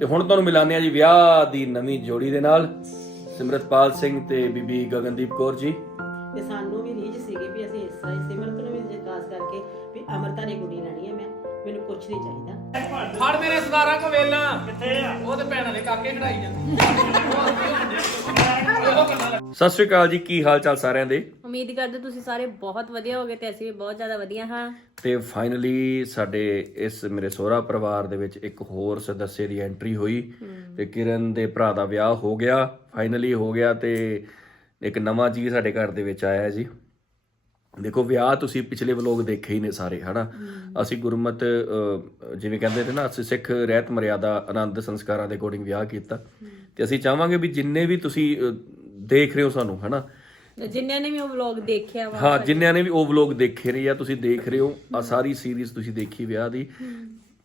ਤੇ ਹੁਣ ਤੁਹਾਨੂੰ ਮਿਲਾਨੇ ਆ ਜੀ ਵਿਆਹ ਦੀ ਨਵੀਂ ਜੋੜੀ ਦੇ ਨਾਲ। ਸਿਮਰਤਪਾਲ ਸਿੰਘ ਤੇ ਬੀਬੀ ਗਗਨਦੀਪ ਕੌਰ ਜੀ। ਤੇ ਸਾਨੂੰ ਵੀ ਰੀਝ ਸੀਗੀ ਵੀ ਅਸੀਂ ਇਸ ਤਰ੍ਹਾਂ ਹੀ ਸਿਮਰਤ ਨੂੰ ਵੀ ਜੇ ਖਾਸ ਕਰਕੇ ਵੀ ਅਮਰਤਾ ਦੀ ਗੁੱਡੀ ਲੈਣੀ ਹੈ ਮੈਂ। ਮੈਨੂੰ ਕੁਝ ਨਹੀਂ ਚਾਹੀਦਾ। ਫੜ ਮੇਰੇ ਸਰਦਾਰਾਂ ਕੋ ਵੇਲਾ ਕਿੱਥੇ ਆ? ਉਹ ਤੇ ਭੈਣਾਂ ਦੇ ਕਾਕੇ ਕਢਾਈ ਜਾਂਦੇ। ਸਤਿ ਸ਼੍ਰੀ ਅਕਾਲ ਜੀ ਕੀ ਹਾਲ ਚਾਲ ਸਾਰਿਆਂ ਦੇ? ਉਮੀਦ ਕਰਦੇ ਤੁਸੀਂ ਸਾਰੇ ਬਹੁਤ ਵਧੀਆ ਹੋਗੇ ਤੇ ਅਸੀਂ ਵੀ ਬਹੁਤ ਜ਼ਿਆਦਾ ਵਧੀਆ ਹਾਂ। ਤੇ ਫਾਈਨਲੀ ਸਾਡੇ ਇਸ ਮੇਰੇ ਸਹੁਰਾ ਪਰਿਵਾਰ ਦੇ ਵਿੱਚ ਇੱਕ ਹੋਰ ਸਦੱਸੇ ਦੀ ਐਂਟਰੀ ਹੋਈ ਤੇ ਕਿਰਨ ਦੇ ਭਰਾ ਦਾ ਵਿਆਹ ਹੋ ਗਿਆ ਫਾਈਨਲੀ ਹੋ ਗਿਆ ਤੇ ਇੱਕ ਨਵਾਂ ਜੀ ਸਾਡੇ ਘਰ ਦੇ ਵਿੱਚ ਆਇਆ ਜੀ। ਦੇਖੋ ਵਿਆਹ ਤੁਸੀਂ ਪਿਛਲੇ ਵਲੋਗ ਦੇਖੇ ਹੀ ਨੇ ਸਾਰੇ ਹਨਾ? ਅਸੀਂ ਗੁਰਮਤ ਜਿਵੇਂ ਕਹਿੰਦੇ ਨੇ ਨਾ ਅਸੀਂ ਸਿੱਖ ਰਹਿਤ ਮਰਿਆਦਾ ਆਨੰਦ ਸੰਸਕਾਰਾਂ ਦੇ ਅਕੋਰਡਿੰਗ ਵਿਆਹ ਕੀਤਾ। ਤੇ ਅਸੀਂ ਚਾਹਾਂਗੇ ਵੀ ਜਿੰਨੇ ਵੀ ਤੁਸੀਂ ਦੇਖ ਰਹੇ ਹੋ ਸਾਨੂੰ ਹਨਾ? ਜਿਨ੍ਹਾਂ ਨੇ ਵੀ ਉਹ ਵਲੌਗ ਦੇਖਿਆ ਵਾ ਹਾਂ ਜਿਨ੍ਹਾਂ ਨੇ ਵੀ ਉਹ ਵਲੋਗ ਦੇਖੇ ਨੇ ਜਾਂ ਤੁਸੀਂ ਦੇਖ ਰਹੇ ਹੋ ਆ ਸਾਰੀ ਸੀਰੀਜ਼ ਤੁਸੀਂ ਦੇਖੀ ਵਿਆਹ ਦੀ।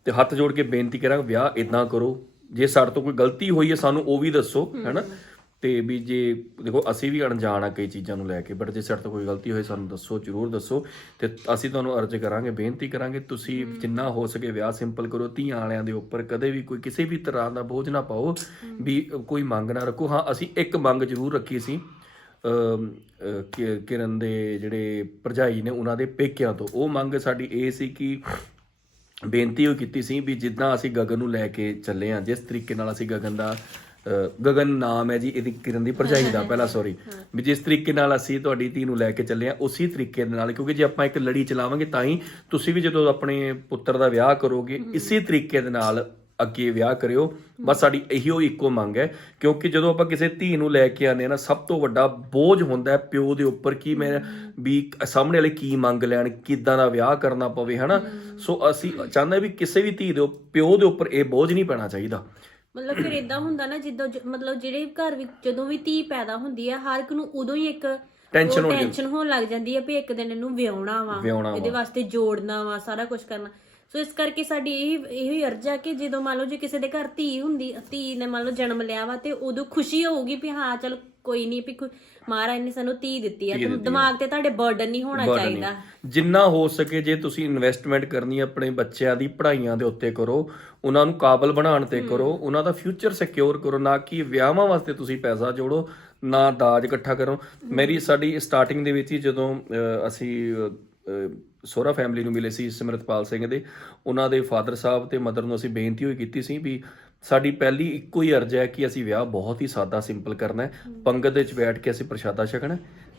ਤੇ ਹੱਥ ਜੋੜ ਕੇ ਬੇਨਤੀ ਕਰਾਂਗਾ ਵਿਆਹ ਇਦਾਂ ਕਰੋ। ਜੇ ਸਾਡੇ ਤੋਂ ਕੋਈ ਗਲਤੀ ਹੋਈ ਹੈ ਸਾਨੂੰ ਉਹ ਵੀ ਦੱਸੋ ਹੈਨਾ? ਤੇ ਵੀ ਜੇ ਦੇਖੋ ਅਸੀਂ ਵੀ ਅਣਜਾਣ ਆ ਕਈ ਚੀਜ਼ਾਂ ਨੂੰ ਲੈ ਕੇ ਬਟ ਜੇ ਸਾਡੇ ਤੋਂ ਕੋਈ ਗਲਤੀ ਹੋਈ ਸਾਨੂੰ ਦੱਸੋ ਜਰੂਰ ਦੱਸੋ ਤੇ ਅਸੀਂ ਤੁਹਾਨੂੰ ਅਰਜ਼ ਕਰਾਂਗੇ ਬੇਨਤੀ ਕਰਾਂਗੇ ਤੁਸੀਂ ਜਿੰਨਾ ਹੋ ਸਕੇ ਵਿਆਹ ਸਿੰਪਲ ਕਰੋ ਧੀਆਂ ਵਾਲਿਆਂ ਦੇ ਉੱਪਰ ਕਦੇ ਵੀ ਕੋਈ ਕਿਸੇ ਵੀ ਤਰ੍ਹਾਂ ਦਾ ਬੋਝ ਨਾ ਪਾਓ ਵੀ ਕੋਈ ਮੰਗ ਨਾ ਰੱਖੋ। ਹਾਂ ਅਸੀਂ ਇੱਕ ਮੰਗ ਜ਼ਰੂਰ ਰੱਖੀ ਸੀ ਕਿਰਨ ਦੇ ਜਿਹੜੇ ਭਰਜਾਈ ਨੇ ਉਹਨਾਂ ਦੇ ਪੇਕਿਆਂ ਤੋਂ। ਉਹ ਮੰਗ ਸਾਡੀ ਇਹ ਸੀ ਕਿ ਬੇਨਤੀ ਉਹ ਕੀਤੀ ਸੀ ਵੀ ਜਿੱਦਾਂ ਅਸੀਂ ਗਗਨ ਨੂੰ ਲੈ ਕੇ ਚੱਲੇ ਆ ਜਿਸ ਤਰੀਕੇ ਨਾਲ ਅਸੀਂ ਗਗਨ ਦਾ ਗਗਨ ਨਾਮ ਹੈ ਜੀ ਇਹਦੀ ਕਿਰਨ ਦੀ ਭਰਜਾਈ ਦਾ ਪਹਿਲਾਂ ਸੌਰੀ ਵੀ ਜਿਸ ਤਰੀਕੇ ਨਾਲ ਅਸੀਂ ਤੁਹਾਡੀ ਧੀ ਨੂੰ ਲੈ ਕੇ ਚੱਲੇ ਆ ਉਸੇ ਤਰੀਕੇ ਦੇ ਨਾਲ ਕਿਉਂਕਿ ਜੇ ਆਪਾਂ ਇੱਕ ਲੜੀ ਚਲਾਵਾਂਗੇ ਤਾਂ ਹੀ ਤੁਸੀਂ ਵੀ ਜਦੋਂ ਆਪਣੇ ਪੁੱਤਰ ਦਾ ਵਿਆਹ ਕਰੋਗੇ ਇਸੇ ਤਰੀਕੇ ਦੇ ਨਾਲ ਅੱਗੇ ਵਿਆਹ ਕਰਿਓ। ਬਸ ਸਾਡੀ ਇਹੀਓ ਇੱਕੋ ਮੰਗ ਹੈ ਕਿਉਂਕਿ ਜਦੋਂ ਆਪਾਂ ਕਿਸੇ ਧੀ ਨੂੰ ਲੈ ਕੇ ਆਨੇ ਆ ਨਾ ਸਭ ਤੋਂ ਵੱਡਾ ਬੋਝ ਹੁੰਦਾ ਹੈ ਪਿਓ ਦੇ ਉੱਪਰ ਕਿ ਮੈਂ ਵੀ ਸਾਹਮਣੇ ਵਾਲੇ ਕੀ ਮੰਗ ਲੈਣ ਕਿੱਦਾਂ ਦਾ ਵਿਆਹ ਕਰਨਾ ਪਵੇ ਹਨਾ? ਸੋ ਅਸੀਂ ਚਾਹੁੰਦੇ ਵੀ ਕਿਸੇ ਵੀ ਧੀ ਦੇ ਪਿਓ ਦੇ ਉੱਪਰ ਇਹ ਬੋਝ ਨਹੀਂ ਪੈਣਾ ਚਾਹੀਦਾ। ਮਤਲਬ ਫਿਰ ਇਦਾਂ ਹੁੰਦਾ ਨਾ ਜਿੱਦਾਂ ਜ- ਮਤਲਬ ਜਿਹੜੇ ਘਰ ਵਿੱਚ ਜਦੋਂ ਵੀ ਧੀ ਪੈਦਾ ਹੁੰਦੀ ਹੈ ਹਰ ਇੱਕ ਨੂੰ ਉਦੋਂ ਹੀ ਇੱਕ Tension ਹੋ ਜਾਂਦੀ। ਟੈਨਸ਼ਨ ਹੋਣ ਲੱਗ ਜਾਂਦੀ ਹੈ ਵੀ ਇੱਕ ਦਿਨ ਇਹਨੂੰ ਵਿਆਹਣਾ ਵਾ ਵਿਆਹੁਣਾ ਵਾ। ਇਹਦੇ ਵਾਸਤੇ ਜੋੜਨਾ ਵਾ ਸਾਰਾ ਕੁਝ ਕਰਨਾ ਸੋ ਇਸ ਕਰਕੇ ਸਾਡੀ ਇਹ ਇਹੋ ਹੀ ਅਰਜ਼ ਆ ਕਿ ਜਦੋਂ ਮੰਨ ਲਓ ਜੇ ਕਿਸੇ ਦੇ ਘਰ ਧੀ ਹੁੰਦੀ ਧੀ ਨੇ ਮੰਨ ਲਓ ਜਨਮ ਲਿਆ ਵਾ ਤੇ ਉਦੋਂ ਖੁਸ਼ੀ ਹੋਊਗੀ ਵੀ ਹਾਂ ਚਲ ਕੋਈ ਨਹੀਂ ਵੀ ਕੋਈ ਮਹਾਰਾਜ ਨੇ ਸਾਨੂੰ ਧੀ ਦਿੱਤੀ ਆ ਤੇ ਦਿਮਾਗ ਤੇ ਤੁਹਾਡੇ ਬਰਡਨ ਨਹੀਂ ਹੋਣਾ burden ਚਾਹੀਦਾ। ਜਿੰਨਾ ਹੋ ਸਕੇ ਜੇ ਤੁਸੀਂ ਇਨਵੈਸਟਮੈਂਟ ਕਰਨੀ ਹੈ ਆਪਣੇ ਬੱਚਿਆਂ ਦੀ ਪੜ੍ਹਾਈਆਂ ਦੇ ਉੱਤੇ ਕਰੋ ਉਹਨਾਂ ਨੂੰ ਕਾਬਲ ਬਣਾਉਣ ਤੇ ਕਰੋ ਉਹਨਾਂ ਦਾ ਫਿਊਚਰ ਸਿਕਿਉਰ ਕਰੋ ਨਾ ਕਿ ਵਿਆਹਾਂ ਵਾਸਤੇ ਤੁਸੀਂ ਪੈਸਾ ਜੋੜੋ ਨਾ ਦਾਜ ਇਕੱਠਾ ਕਰੋ। ਮੇਰੀ ਸਾਡੀ ਸਟਾਰਟਿੰਗ ਦੇ ਵਿੱਚ ਹੀ ਜਦੋਂ ਅਹ, ਅਸੀਂ ਅਹ, ਅਹ, ਸੋਹਰਾ ਫੈਮਿਲੀ ਨੂੰ ਮਿਲੇ ਸੀ ਸਿਮਰਤਪਾਲ ਸਿੰਘ ਦੇ ਉਹਨਾਂ ਦੇ ਫਾਦਰ ਸਾਹਿਬ ਤੇ ਮਦਰ ਨੂੰ ਅਸੀਂ ਬੇਨਤੀ ਹੋਈ ਕੀਤੀ ਸੀ ਵੀ ਸਾਡੀ ਪਹਿਲੀ ਇੱਕੋ ਹੀ ਅਰਜ਼ ਹੈ ਕਿ ਅਸੀਂ ਵਿਆਹ ਬਹੁਤ ਹੀ ਸਾਦਾ ਸਿੰਪਲ ਕਰਨਾ ਹੈ। ਪੰਗਤ ਦੇ ਵਿੱਚ ਬੈਠ ਕੇ ਅਸੀਂ ਪ੍ਰਸ਼ਾਦਾ ਛਕਣਾ।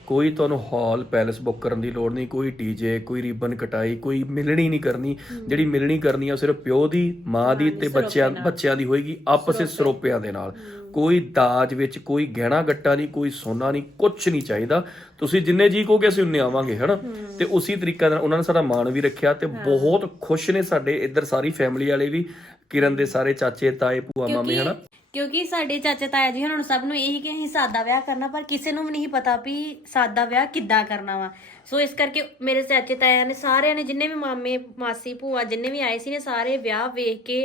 ਕੋਈ ਤੁਹਾਨੂੰ ਹਾਲ ਪੈਲਸ ਬੁੱਕ ਕਰਨ ਦੀ ਲੋੜ ਨਹੀਂ ਕੋਈ ਡੀਜੇ ਕੋਈ ਰਿਬਨ ਕਟਾਈ ਕੋਈ ਮਿਲਣੀ ਨਹੀਂ ਕਰਨੀ। ਜਿਹੜੀ ਮਿਲਣੀ ਕਰਨੀ ਆ ਸਿਰਫ ਪਿਓ ਦੀ ਮਾਂ ਦੀ ਤੇ ਬੱਚਿਆਂ ਬੱਚਿਆਂ ਦੀ ਹੋਏਗੀ ਆਪਸ ਵਿੱਚ ਸਰੋਪਿਆਂ ਦੇ ਨਾਲ। ਕੋਈ ਦਾਜ ਵਿੱਚ ਕੋਈ ਗਹਿਣਾ ਗੱਟਾ ਨਹੀਂ ਕੋਈ ਸੋਨਾ ਨਹੀਂ ਕੁਝ ਨਹੀਂ ਚਾਹੀਦਾ। ਤੁਸੀਂ ਜਿੰਨੇ ਜੀ ਕਹੋਗੇ ਅਸੀਂ ਉਨੇ ਆਵਾਂਗੇ ਹਨਾ? ਤੇ ਉਸੇ ਤਰੀਕਾ ਨਾਲ ਉਹਨਾਂ ਨੇ ਸਾਡਾ ਮਾਣ ਵੀ ਰੱਖਿਆ ਤੇ ਬਹੁਤ ਖੁਸ਼ ਨੇ ਸਾਡੇ ਇੱਧਰ ਸਾਰੀ ਫੈਮਿਲੀ ਵਾਲੇ ਵੀ ਕਿਰਨ ਦੇ ਸਾਰੇ ਚਾਚੇ ਤਾਏ ਭੂਆ ਮਾਮੇ ਹਨਾ? ਕਿਉਂਕਿ ਸਾਡੇ ਚਾਚੇ ਤਾਇਆ ਜੀ ਉਹਨਾਂ ਨੂੰ ਸਭ ਨੂੰ ਇਹੀ ਕਿ ਅਸੀਂ ਸਾਦਾ ਵਿਆਹ ਕਰਨਾ ਪਰ ਕਿਸੇ ਨੂੰ ਵੀ ਨਹੀਂ ਪਤਾ ਵੀ ਸਾਦਾ ਵਿਆਹ ਕਿੱਦਾਂ ਕਰਨਾ ਵਾ। ਸੋ ਇਸ ਕਰਕੇ ਮੇਰੇ ਚਾਚੇ ਤਾਇਆ ਨੇ ਸਾਰਿਆਂ ਨੇ ਜਿੰਨੇ ਵੀ ਮਾਮੇ ਮਾਸੀ ਭੂਆ ਜਿੰਨੇ ਵੀ ਆਏ ਸੀ ਨੇ ਸਾਰੇ ਵਿਆਹ ਵੇਖ ਕੇ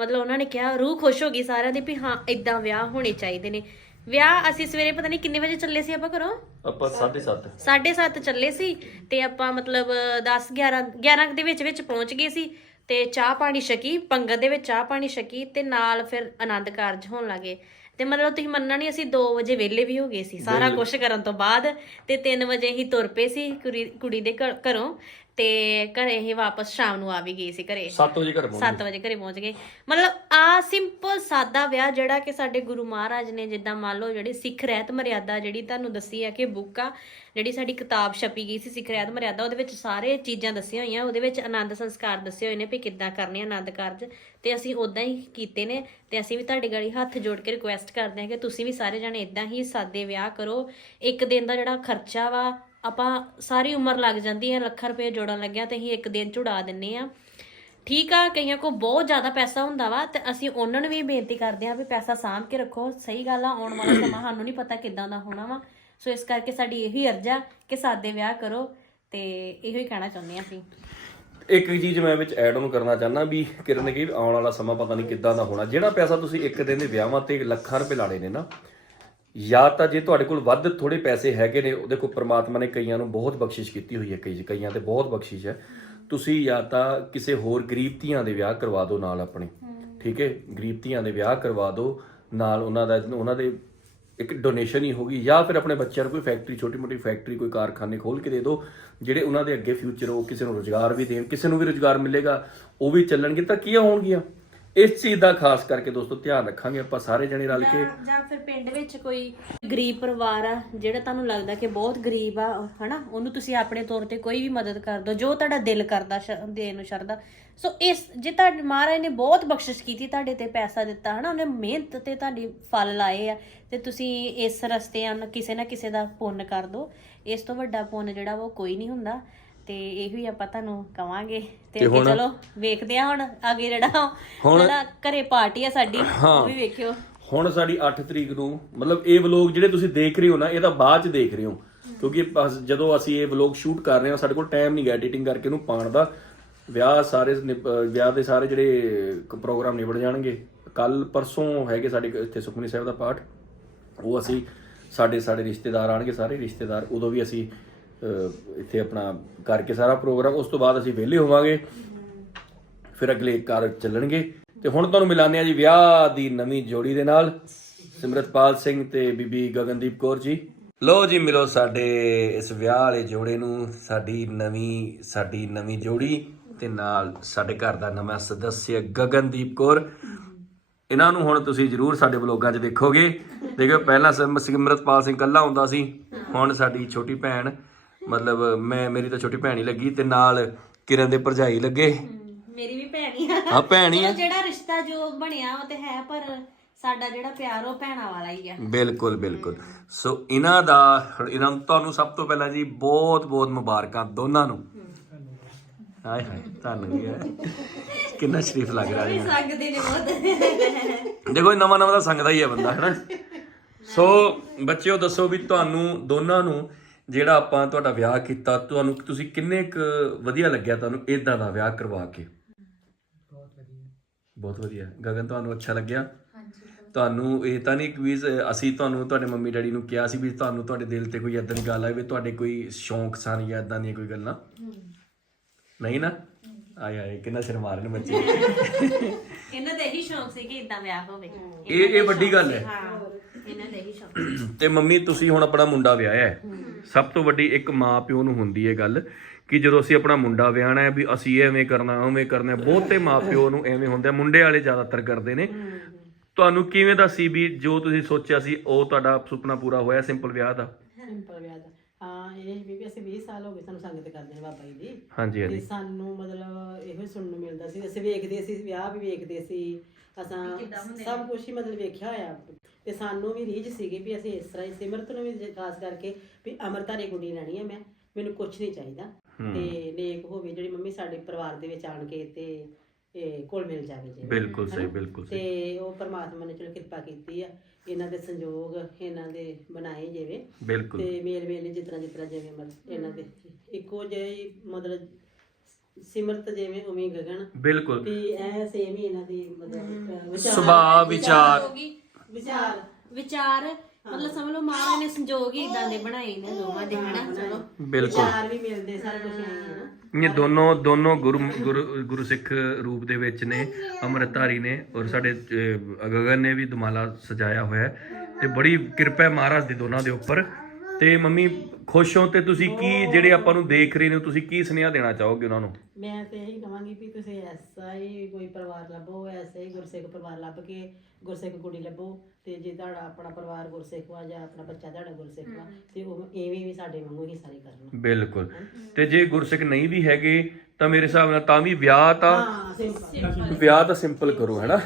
ਮਤਲਬ ਉਹਨਾਂ ਨੇ ਕਿਹਾ ਰੂਹ ਖੁਸ਼ ਹੋ ਗਈ ਸਾਰਿਆਂ ਦੀ ਵੀ ਹਾਂ ਇਦਾਂ ਵਿਆਹ ਹੋਣੇ ਚਾਹੀਦੇ ਨੇ। ਵਿਆਹ ਅਸੀਂ ਸਵੇਰੇ ਪਤਾ ਨਹੀਂ ਕਿੰਨੇ ਵਜੇ ਚੱਲੇ ਸੀ ਆਪਾਂ ਘਰੋਂ? ਆਪਾਂ 7:30 7:30 ਚੱਲੇ ਸੀ ਤੇ ਆਪਾਂ ਮਤਲਬ 10 11 11 ਦੇ ਵਿੱਚ ਵਿੱਚ ਪਹੁੰਚ ਗਏ ਸੀ। ਤੇ ਚਾਹ ਪਾਣੀ ਛਕੀ ਪੰਗਤ ਦੇ ਵਿੱਚ ਚਾਹ ਪਾਣੀ ਛਕੀ ਤੇ ਨਾਲ ਫਿਰ ਆਨੰਦ ਕਾਰਜ ਹੋਣ ਲੱਗੇ। ਤੇ ਮਤਲਬ ਤੁਸੀਂ ਮੰਨਣਾ ਨਹੀਂ ਅਸੀਂ 2 ਵਜੇ ਵਿਹਲੇ ਵੀ ਹੋ ਗਏ ਸੀ। ਸਾਰਾ ਕੁਝ ਕਰਨ ਤੋਂ ਬਾਅਦ ਤੇ 3 ਵਜੇ ਹੀ ਤੁਰ ਪਏ ਸੀ ਕੁੜੀ ਕੁੜੀ ਦੇ ਘਰ- ਘਰੋਂ। ਤੇ ਘਰੇ ਹੀ ਵਾਪਸ ਸ਼ਾਮ ਨੂੰ ਆ ਵੀ ਗਏ ਸੀ ਘਰੇ। 7 ਵਜੇ ਘਰ ਪਹੁੰਚ 7 ਵਜੇ ਘਰੇ ਪਹੁੰਚ ਗਏ ਮਤਲਬ ਆ ਸਿੰਪਲ ਸਾਦਾ ਵਿਆਹ ਜਿਹੜਾ ਕਿ ਸਾਡੇ ਗੁਰੂ ਮਹਾਰਾਜ ਨੇ ਜਿੱਦਾਂ ਮੰਨ ਲਓ ਜਿਹੜੀ ਸਿੱਖ ਰਹਿਤ ਮਰਿਆਦਾ ਜਿਹੜੀ ਤੁਹਾਨੂੰ ਦੱਸੀ ਹੈ ਕਿ ਬੁੱਕ ਆ ਜਿਹੜੀ ਸਾਡੀ ਕਿਤਾਬ ਛਪੀ ਗਈ ਸੀ ਸਿੱਖ ਰਹਿਤ ਮਰਿਆਦਾ ਉਹਦੇ ਵਿੱਚ ਸਾਰੇ ਚੀਜ਼ਾਂ ਦੱਸੀਆਂ ਹੋਈਆਂ ਉਹਦੇ ਵਿੱਚ ਆਨੰਦ ਸੰਸਕਾਰ ਦੱਸੇ ਹੋਏ ਨੇ ਵੀ ਕਿੱਦਾਂ ਕਰਨੇ ਆਨੰਦ ਕਾਰਜ। ਤੇ ਅਸੀਂ ਉਦਾਂ ਹੀ ਕੀਤੇ ਨੇ ਤੇ ਅਸੀਂ ਵੀ ਤੁਹਾਡੀ ਗਾੜੀ ਹੱਥ ਜੋੜ ਕੇ ਰਿਕੁਐਸਟ ਕਰਦੇ ਹਾਂ ਕਿ ਤੁਸੀਂ ਵੀ ਸਾਰੇ ਜਣੇ ਇਦਾਂ ਹੀ ਸਾਦੇ ਵਿਆਹ ਕਰੋ। ਇੱਕ ਦਿਨ ਦਾ ਜਿਹੜਾ ਖਰਚਾ ਵਾ ਆਪਾਂ ਸਾਰੀ ਉਮਰ ਲੱਗ ਜਾਂਦੀ ਹੈ, ਲੱਖਾਂ ਰੁਪਏ ਜੋੜਨ ਲੱਗਿਆ ਤੇ ਅਸੀਂ ਇੱਕ ਦਿਨ ਚ ਦਿੰਨੇ ਆ। ਠੀਕ ਆ, ਕਈਆਂ ਕੋ ਬਹੁਤ ਜ਼ਿਆਦਾ ਪੈਸਾ ਹੁੰਦਾ ਵਾ ਤੇ ਅਸੀਂ ਉਹਨਾਂ ਨੂੰ ਵੀ ਬੇਨਤੀ ਕਰਦੇ ਹਾਂ ਵੀ ਪੈਸਾ ਸਾਂਭ ਕੇ ਰੱਖੋ। ਸਹੀ ਗੱਲ ਆ, ਆਉਣ ਵਾਲਾ ਸਮਾਂ ਸਾਨੂੰ ਨਹੀਂ ਪਤਾ ਕਿੱਦਾਂ ਦਾ ਹੋਣਾ ਵਾ। ਸੋ ਇਸ ਕਰਕੇ ਸਾਡੀ ਇਹੀ ਅਰਜ਼ਾ ਕਿ ਸਾਦੇ ਵਿਆਹ ਕਰੋ ਤੇ ਇਹੋ ਹੀ ਕਹਿਣਾ ਚਾਹੁੰਦੇ ਹਾਂ ਅਸੀਂ। ਇੱਕ ਚੀਜ਼ ਮੈਂ ਵਿੱਚ ਐਡ ਆਨ ਕਰਨਾ ਚਾਹੁੰਦਾ ਵੀ ਕਿਰਨ ਨੇ ਆਉਣ ਵਾਲਾ ਸਮਾਂ ਪਤਾ ਨਹੀਂ ਕਿੱਦਾਂ ਦਾ ਹੋਣਾ। ਜਿਹੜਾ ਪੈਸਾ ਤੁਸੀਂ ਇੱਕ ਦਿਨ ਦੇ ਵਿਆਹਾਂ ਤੇ ਲੱਖਾਂ ਰੁਪਏ ਲਾਣੇ ਨੇ ਨਾ ਜਾਂ ਤਾਂ ਜੇ ਤੁਹਾਡੇ ਕੋਲ ਵੱਧ ਥੋੜੇ ਪੈਸੇ ਹੈਗੇ ਨੇ, ਉਹਦੇ ਕੋਲ ਪ੍ਰਮਾਤਮਾ ਨੇ ਕਈਆਂ ਨੂੰ ਬਹੁਤ ਬਖਸ਼ਿਸ਼ ਕੀਤੀ ਹੋਈ ਹੈ, ਕਈ ਕਈਆਂ ਤੇ ਬਹੁਤ ਬਖਸ਼ਿਸ਼ ਹੈ। ਤੁਸੀਂ ਜਾਂ ਤਾਂ ਕਿਸੇ ਹੋਰ ਗਰੀਬ ਧੀਆਂ ਦੇ ਵਿਆਹ ਕਰਵਾ ਦਿਓ ਨਾਲ ਆਪਣੇ, ਠੀਕ ਹੈ? ਗਰੀਬ ਧੀਆਂ ਦੇ ਵਿਆਹ ਕਰਵਾ ਦਿਓ, ਨਾਲ ਉਹਨਾਂ ਦਾ, ਉਹਨਾਂ ਦੇ ਇੱਕ ਡੋਨੇਸ਼ਨ ਹੀ ਹੋਗੀ ਜਾਂ ਫਿਰ ਆਪਣੇ ਬੱਚਿਆਂ ਨੂੰ ਕੋਈ ਫੈਕਟਰੀ ਛੋਟੀ ਮੋਟੀ ਫੈਕਟਰੀ ਕੋਈ ਕਾਰਖਾਨੇ ਖੋਲ ਕੇ ਦੇ ਦਿਓ, ਜਿਹੜੇ ਉਹਨਾਂ ਦੇ ਅੱਗੇ ਫਿਊਚਰ ਉਹ ਕਿਸੇ ਨੂੰ ਰੋਜ਼ਗਾਰ ਵੀ ਦੇਣ, ਕਿਸੇ ਨੂੰ ਵੀ ਰੋਜ਼ਗਾਰ ਮਿਲੇਗਾ, ਉਹ ਵੀ ਚੱਲਣਗੇ, ਤਾਂ ਕੀ ਹੋਣਗੀਆਂ? ਇਸ ਚੀਜ਼ ਦਾ ਖਾਸ ਕਰਕੇ ਦੋਸਤੋ ਧਿਆਨ ਰੱਖਾਂਗੇ, ਆਪਾਂ ਸਾਰੇ ਜਣੇ ਰਲ ਕੇ। ਜਾਂ- ਜਾਂ ਫਿਰ ਪਿੰਡ ਵਿੱਚ ਕੋਈ ਗਰੀਬ ਪਰਿਵਾਰ ਆ, ਜਿਹੜਾ ਤੁਹਾਨੂੰ ਲੱਗਦਾ ਕਿ ਬਹੁਤ ਗਰੀਬ ਆ, ਹਨਾ? ਉਹਨੂੰ ਤੁਸੀਂ ਆਪਣੇ ਤੌਰ ਤੇ ਕੋਈ ਵੀ ਮਦਦ ਕਰ ਦਿਓ, ਜੋ ਤੁਹਾਡਾ ਦਿਲ ਕਰਦਾ, ਸ਼- ਦੇਣ ਨੂੰ ਸ਼ਰਦਾ ਸੋ ਇਸ ਜੇ ਤੁਹਾਡੇ ਮਹਾਰਾਜ ਨੇ ਬਹੁਤ ਬਖਸ਼ਿਸ਼ ਕੀਤੀ ਤੁਹਾਡੇ ਤੇ ਪੈਸਾ ਦਿੱਤਾ, ਹਨਾ? ਉਹਨੇ ਮਿਹਨਤ ਤੇ ਤੁਹਾਡੀ ਫਲ ਲਾਏ ਆ, ਤੇ ਤੁਸੀਂ ਇਸ ਰਸਤੇ ਆ ਕਿਸੇ ਨਾ ਕਿਸੇ ਦਾ ਪੁੰਨ ਕਰ ਦਿਓ। ਇਸ ਤੋਂ ਵੱਡਾ ਪੁੰਨ ਜਿਹੜਾ ਵਾ ਉਹ ਕੋਈ ਨਹੀਂ ਹੁੰਦਾ। ਤੇ ਇਹੋ ਹੀ ਆਪਾਂ ਤੁਹਾਨੂੰ ਕਵਾਂਗੇ। ਤੇ ਅੱਗੇ ਚਲੋ ਵੇਖਦੇ ਆ ਹੁਣ ਅੱਗੇ ਜਿਹੜਾ ਜਿਹੜਾ ਘਰੇ ਪਾਰਟੀ ਆ ਸਾਡੀ ਉਹ ਵੀ ਵੇਖਿਓ। ਹੁਣ ਸਾਡੀ 8 ਤਰੀਕ ਨੂੰ ਮਤਲਬ ਇਹ ਵਲੌਗ ਜਿਹੜੇ ਤੁਸੀਂ ਦੇਖ ਰਹੇ ਹੋ ਨਾ ਇਹਦਾ ਬਾਅਦ ਚ ਦੇਖ ਰਹੇ ਹੋ। ਕਿਉਂਕਿ ਜਦੋਂ ਅਸੀਂ ਇਹ ਵਲੌਗ ਸ਼ੂਟ ਕਰ ਰਹੇ ਹਾਂ ਸਾਡੇ ਕੋਲ ਟਾਈਮ ਨਹੀਂ ਗਿਆ ਐਡੀਟਿੰਗ ਕਰਕੇ ਇਹਨੂੰ ਪਾਉਣ ਦਾ। ਵਿਆਹ ਸਾਰੇ ਵਿਆਹ ਦੇ ਸਾਰੇ ਜਿਹੜੇ ਪ੍ਰੋਗਰਾਮ ਨਿਬੜ ਜਾਣਗੇ। ਕੱਲ ਪਰਸੋਂ ਹੈਗੇ ਸਾਡੇ ਇੱਥੇ ਸੁਖਮਨੀ ਸਾਹਿਬ ਦਾ ਪਾਠ। ਉਹ ਅਸੀਂ ਸਾਡੇ ਸਾਡੇ ਰਿਸ਼ਤੇਦਾਰ ਆਣਗੇ ਸਾਰੇ ਰਿਸ਼ਤੇਦਾਰ। ਉਦੋਂ ਵੀ ਅਸੀਂ ਇੱਥੇ ਆਪਣਾ ਕਰਕੇ ਸਾਰਾ ਪ੍ਰੋਗਰਾਮ, ਉਸ ਤੋਂ ਬਾਅਦ ਅਸੀਂ ਵਿਹਲੇ ਹੋਵਾਂਗੇ। ਫਿਰ ਅਗਲੇ ਕਾਰਜ ਚੱਲਣਗੇ। ਤੇ ਹੁਣ ਤੁਹਾਨੂੰ ਮਿਲਾਨੇ ਆ ਜੀ ਵਿਆਹ ਦੀ ਨਵੀਂ ਜੋੜੀ ਦੇ ਨਾਲ। ਸਿਮਰਤਪਾਲ ਸਿੰਘ ਤੇ ਬੀਬੀ ਗਗਨਦੀਪ ਕੌਰ ਜੀ। ਲੋ ਜੀ, ਮਿਲੋ ਸਾਡੇ ਇਸ ਵਿਆਹ ਵਾਲੇ ਜੋੜੇ ਨੂੰ, ਸਾਡੀ ਨਵੀਂ ਸਾਡੀ ਨਵੀਂ ਜੋੜੀ ਤੇ ਨਾਲ ਸਾਡੇ ਘਰ ਦਾ ਨਵਾਂ ਸਦੱਸਿਆ ਗਗਨਦੀਪ ਕੌਰ। ਇਹਨਾਂ ਨੂੰ ਹੁਣ ਤੁਸੀਂ ਜਰੂਰ ਸਾਡੇ ਵਲੋਗਾਂ 'ਚ ਦੇਖੋਗੇ। ਦੇਖੋ ਪਹਿਲਾਂ ਸਿਮ- ਸਿਮਰਤਪਾਲ ਸਿੰਘ ਕੱਲਾ ਹੁੰਦਾ ਸੀ। ਹੁਣ ਸਾਡੀ ਛੋਟੀ ਭੈਣ ਮਤਲਬ ਮੈਂ ਮੇਰੀ ਤਾਂ ਛੋਟੀ ਭੈਣ ਹੀ ਲੱਗੀ ਤੇ ਨਾਲ ਕਿਰਨ ਦੇ ਭਰਜਾਈ ਲੱਗੇ। ਮੇਰੀ ਵੀ ਭੈਣ ਹੀ ਆ। ਹਾਂ ਭੈਣ ਹੀ ਆ। ਜਿਹੜਾ ਰਿਸ਼ਤਾ ਜੋ ਬਣਿਆ ਉਹ ਤੇ ਹੈ ਪਰ ਸਾਡਾ ਜਿਹੜਾ ਪਿਆਰ ਉਹ ਭੈਣਾਂ ਵਾਲਾ ਹੀ ਆ। ਬਿਲਕੁਲ ਬਿਲਕੁਲ। ਸੋ ਇਹਨਾਂ ਦਾ ਇਹਨਾਂ ਨੂੰ ਤੁਹਾਨੂੰ ਸਭ ਤੋਂ ਪਹਿਲਾਂ ਜੀ ਬਹੁਤ ਬਹੁਤ ਮੁਬਾਰਕਾਂ ਦੋਨਾਂ ਨੂੰ। ਹਾਏ ਹਾਏ ਤੁਹਾਨੂੰ ਹੈ। ਕਿੰਨਾ ਸ਼ਰੀਫ ਲੱਗ ਰਿਹਾ ਜੀ। ਸੰਗਦੇ ਨੇ ਬਹੁਤ। ਦੇਖੋ ਨਵਾਂ ਨਵਾਂ ਦਾ ਸੰਗਦਾ ਹੀ ਹੈ ਬੰਦਾ ਹੈਨਾ। ਸੋ ਬੱਚਿਓ ਦੱਸੋ ਵੀ ਤੁਹਾਨੂੰ ਦੋਨਾਂ ਨੂੰ ਜਿਹੜਾ ਆਪਾਂ ਤੁਹਾਡਾ ਵਿਆਹ ਕੀਤਾ ਤੁਹਾਨੂੰ ਤੁਸੀਂ ਕਿੰਨੇ ਕੁ ਵਧੀਆ ਲੱਗਿਆ ਤੁਹਾਨੂੰ ਇਦਾਂ ਦਾ ਵਿਆਹ ਕਰਵਾ ਕੇ? ਬਹੁਤ ਵਧੀਆ। ਗਗਨ ਤੁਹਾਨੂੰ ਅੱਛਾ ਲੱਗਿਆ? ਤੁਹਾਨੂੰ ਇਹ ਤਾਂ ਨਹੀਂ ਕਿ ਅਸੀਂ ਤੁਹਾਨੂੰ ਤੁਹਾਡੇ ਮੰਮੀ ਡੈਡੀ ਨੂੰ ਕਿਹਾ ਸੀ ਵੀ ਤੁਹਾਨੂੰ ਤੁਹਾਡੇ ਦਿਲ ਤੇ ਕੋਈ ਇਦਾਂ ਦੀ ਗੱਲ ਆਏ ਵੀ ਤੁਹਾਡੇ ਕੋਈ ਸ਼ੌਂਕ ਸਨ ਜਾਂ ਇਦਾਂ ਦੀਆਂ ਕੋਈ ਗੱਲਾਂ? ਨਹੀਂ ਨਾ? ਆਏ ਆਏ ਕਿੰਨਾ ਸ਼ਰਮਾ ਰਹੇ ਨੇ ਬੱਚੇ। ਇਹਨਾਂ ਦਾ ਇਹੀ ਸ਼ੌਂਕ ਸੀ ਕਿ ਇਦਾਂ ਵਿਆਹ ਹੋਵੇ। ਇਹ ਇਹ ਵੱਡੀ ਗੱਲ ਹੈ। ਹਾਂ ਇਹਨਾਂ ਦਾ ਇਹੀ ਸ਼ੌਂਕ ਤੇ ਮੰਮੀ ਤੁਸੀਂ ਹੁਣ ਆਪਣਾ ਮੁੰਡਾ ਵਿਆਹਿਆ ਹੈ। ਸਭ ਤੋਂ ਵੱਡੀ ਇੱਕ ਮਾਂ ਪਿਓ ਨੂੰ ਹੁੰਦੀ ਹੈ ਗੱਲ ਕਿ ਜਦੋਂ ਅਸੀਂ ਆਪਣਾ ਮੁੰਡਾ ਵਿਆਹਣਾ ਹੈ ਵੀ ਅਸੀਂ ਐਵੇਂ ਕਰਨਾ ਉਵੇਂ ਕਰਨਾ। ਬਹੁਤੇ ਮਾਂ ਪਿਓ ਨੂੰ ਐਵੇਂ ਹੁੰਦਾ ਮੁੰਡੇ ਵਾਲੇ ਜ਼ਿਆਦਾਤਰ ਕਰਦੇ ਨੇ। ਤੁਹਾਨੂੰ ਕਿਵੇਂ ਦਾ ਸੀ ਵੀ ਜੋ ਤੁਸੀਂ ਸੋਚਿਆ ਸੀ ਉਹ ਤੁਹਾਡਾ ਸੁਪਨਾ ਪੂਰਾ ਹੋਇਆ ਸਿੰਪਲ ਵਿਆਹ ਦਾ? ਸਿੰਪਲ ਵਿਆਹ ਦਾ। ਹਾਂ ਇਹ ਬੀਬੀ ਅਸੀਂ 20 ਸਾਲ ਹੋ ਗਏ ਸਾਨੂੰ ਸੰਗਤ ਕਰਦੇ ਨੇ ਬਾਬਾ ਜੀ ਦੀ। ਹਾਂਜੀ ਤੇ ਹਾਂਜੀ ਸਾਨੂੰ ਮਤਲਬ ਇਹੋ ਸੁਣਨ ਨੂੰ ਮਿਲਦਾ ਸੀ। ਅਸੀਂ ਵੇਖਦੇ ਸੀ ਵਿਆਹ ਵੀ ਵੇਖਦੇ ਸੀ। ਅਸਾਂ ਸਭ ਕੁਝ ਹੀ ਮਤਲਬ ਵੇਖਿਆ ਹੋਇਆ। ਤੇ ਸਾਨੂੰ ਵੀ ਰੀਝ ਸੀਗੀ ਵੀ ਅਸੀਂ ਇਸ ਤਰ੍ਹਾਂ ਹੀ ਸਿਮਰਤ ਨੂੰ ਵੀ ਖਾਸ ਕਰਕੇ ਵੀ ਅਮਰਤਾਰੇ ਕੁੜੀ ਲੈਣੀ ਹੈ ਮੈਂ ਮੈਨੂੰ ਕੁਝ ਨਹੀਂ ਚਾਹੀਦਾ। ਤੇ ਨੇਕ ਹੋਵੇ ਜਿਹੜੀ ਮੰਮੀ ਸਾਡੇ ਪਰਿਵਾਰ ਦੇ ਵਿੱਚ ਆਣ ਕੇ ਤੇ ਇਹ ਕੋਲ ਮਿਲ ਜਾਵੇ ਜੀ। ਬਿਲਕੁਲ ਸਹੀ ਬਿਲਕੁਲ ਸਹੀ। ਤੇ ਉਹ ਪਰਮਾਤਮਾ ਨੇ ਚਲੋ ਕਿਰਪਾ ਕੀਤੀ ਆ ਇਹਨਾਂ ਦੇ ਸੰਜੋਗ ਇਹਨਾਂ ਦੇ ਬਣਾਏ ਜਿਵੇਂ। ਬਿਲਕੁਲ। ਤੇ ਮੇਲ ਮੇਲ ਜਿਸ ਤਰ੍ਹਾਂ ਜਿਸ ਤਰ੍ਹਾਂ ਜਿਵੇਂ ਮਤਲਬ ਇਹਨਾਂ ਦੇ। ਇੱਕੋ ਜਿਹੀ ਮਤਲਬ ਸਿਮਰਤ ਜਿਵੇਂ ਉਵੇਂ ਗਗਨ। ਬਿਲਕੁਲ। ਵੀ ਐ ਸੇਮ ਹੀ ਇਹਨਾਂ ਦੀ ਮਤਲਬ ਸੁਭਾਅ ਵਿਚਾਰ। ਵਿਚਾਰ। ਵਿਚਾਰ ਮਤਲਬ ਸਮਝ ਲਓ ਮਹਾਰਾਜ ਨੇ ਸੰਜੋਗ ਹੀ ਇਦਾਂ ਦੇ ਬਣਾਏ ਨੇ ਦੋਵਾਂ ਦੇ ਹਨਾ? ਚਲੋ। ਬਿਲਕੁਲ। ਵਿਚਾਰ ਵੀ ਮਿਲਦੇ ਸਾਰਾ ਕੁਝ ਹੈ ਨਾ। ਇਹ ਦੋਨੋਂ ਦੋਨੋਂ ਗੁਰੂ ਗੁਰੂ ਗੁਰਸਿੱਖ ਰੂਪ ਦੇ ਵਿੱਚ ਨੇ ਅੰਮ੍ਰਿਤਧਾਰੀ ਨੇ ਔਰ ਸਾਡੇ ਅਹ, ਗਗਨ ਨੇ ਵੀ ਦੁਮਾਲਾ ਸਜਾਇਆ ਹੋਇਆ ਹੈ। ਤੇ ਬੜੀ ਕਿਰਪਾ ਹੈ ਮਹਾਰਾਜ ਦੀ ਦੋਨਾਂ ਦੇ ਉੱਪਰ। ਤੇ ਮੰਮੀ ਖੁਸ਼ ਹੋ ਤੇ ਤੁਸੀਂ ਕੀ ਜਿਹੜੇ ਆਪਾਂ ਨੂੰ ਦੇਖ ਰਹੇ ਨੇ ਤੁਸੀਂ ਕੀ ਸੁਨੇਹਾ ਦੇਣਾ ਚਾਹੋਗੇ ਉਹਨਾਂ ਨੂੰ? ਮੈਂ ਤੇ ਇਹੀ ਕਹਾਂਗੀ ਵੀ ਤੁਸੀਂ ਐਸਾ ਹੀ ਕੋਈ ਪਰਿਵਾਰ ਲੱਭੋ ਐਸਾ ਹੀ ਗੁਰਸਿੱਖ ਪਰਿਵਾਰ ਲੱਭ ਕੇ ਗੁਰਸਿੱਖ ਕੁੜੀ ਲੱਭੋ ਤੇ ਜੇ ਤੁਹਾਡਾ ਆਪਣਾ ਪਰਿਵਾਰ ਗੁਰਸਿੱਖ ਵਾ ਜਾਂ ਆਪਣਾ ਬੱਚਾ ਤੁਹਾਡਾ ਗੁਰਸਿੱਖ ਵਾ ਤੇ ਉਹ ਐਵੇਂ ਵੀ ਸਾਡੇ ਵਾਂਗੂ ਹੀ ਸਾਰੇ ਕਰਨ। ਬਿਲਕੁਲ। ਤੇ ਜੇ ਗੁਰਸਿੱਖ ਨਹੀਂ ਵੀ ਹੈਗੇ ਤਾਂ ਮੇਰੇ ਹਿਸਾਬ ਨਾਲ ਤਾਂ ਵੀ ਵਿਆਹ ਤਾਂ ਹਾਂ ਸਿੰਪਲ ਵਿਆਹ ਤਾਂ ਸਿੰਪਲ ਕਰੋ ਹੈਨਾ?